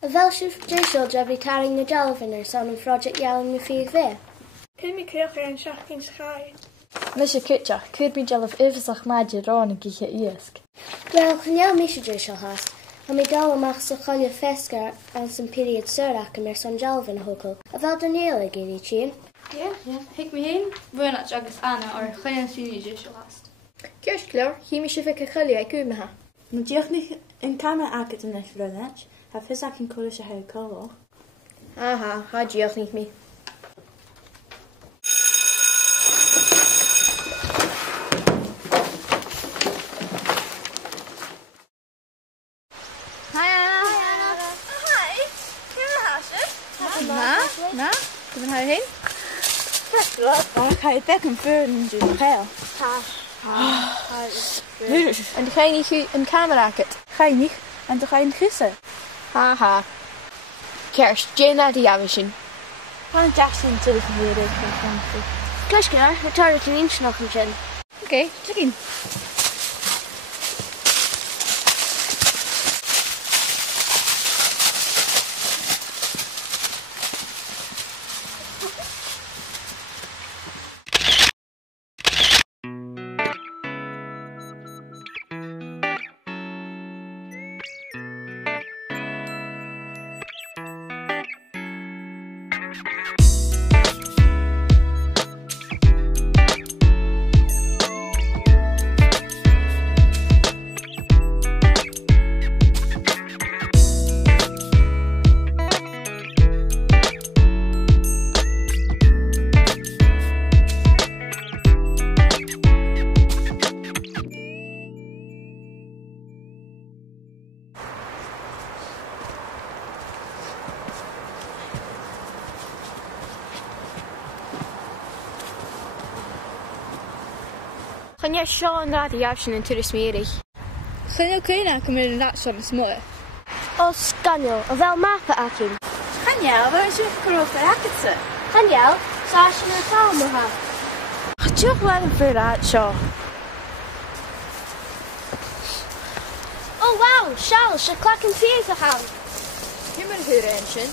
A bhfuil siad déisiil de bhí taring na Jalvanar san an project Yalan na Fíh Bhe. Cyn mi creach ar an seachcinn schai. Mis sé cúteach, cúd mi gelh ifasach maidir rána giche iasc. Well, chneal mi sé déisiil has, a mi dal amach sa choille fescar an san period surach mar san Jalvan hogel. A bhfuil Daniela géirí tín? Ja, hic mi hén, bhuiach agus anna ar chuan síní déisiil hast. Ceir clear, hí mi sé fic a choile ag cúmathe. Na diolch yn camera agad yn eich rynach, a ffysach yn cwrdd sy'n hwyr colwch. Aha, ha diolch nich mi. Na, kom maar heen. Dan ga je bek en vuur en doe nog heel. En dan ga je niet een camera kit. Ga je niet en dan ga je een gissen. Haha. Kerst, Jane die jawishin. Ga een tasje in terug weer. Gleich gear, we tar het in inch nog een gin. Oké, check in. Gaan jij zo naar de jasje en tussen smerig? Gaan jou kunnen komen in de nacht van de smoor. Os Daniel, a bhfuil mappa acin. Gaan jou, waar is je voor raakte? Daniel, sa sin na táma ha. Toch wel een verraad zo. Oh wow, Charles, se clac an fíh a ham. Je moet het erin.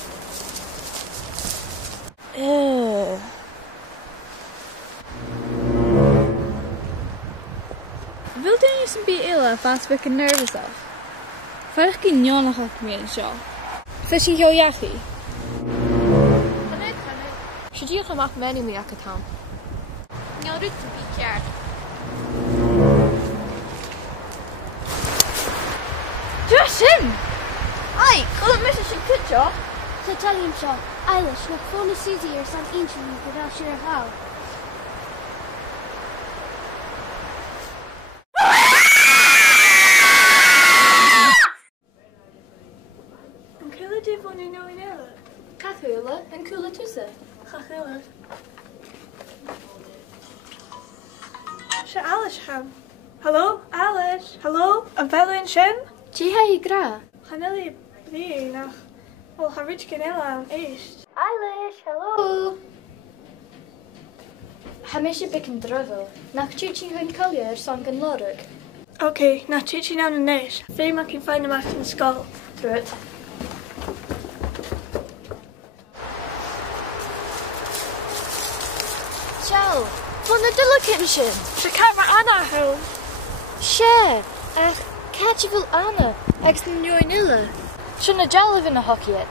Wil je eens een beetje illa vast ik een nervous af? Varig geen jongen had meer zo. Vis je jouw jachi? Ga ik. Should you come up many me at town? Ja, dit te be cared. Just him! Ai, kom met een kutje. Sa talim seo, Eilish, na fóna Susie ar san inch ní go bhfuil siar a há. An cúla dí bhna nó in eile. Cathula and cooler tusa. Chachúla. Se Alice ham. Hello, Alice. Hello, an bheilinn sin? Tí ha I gra. Chaneli bhí nach. Well, ha rich cin eile an éist. Eilish, hello. Ha mis je bik een drugel. Nach chichi hun collier son gan lorug. Okay, na chichi ná na néis. Fé mac cin fáin amach in scoil. Drut. Ciao. Fonna delicate sin. Se camera anna ho. She. Ach, catch you Anna. Ex na nila. Shouldn't a jolly in a hockey yet.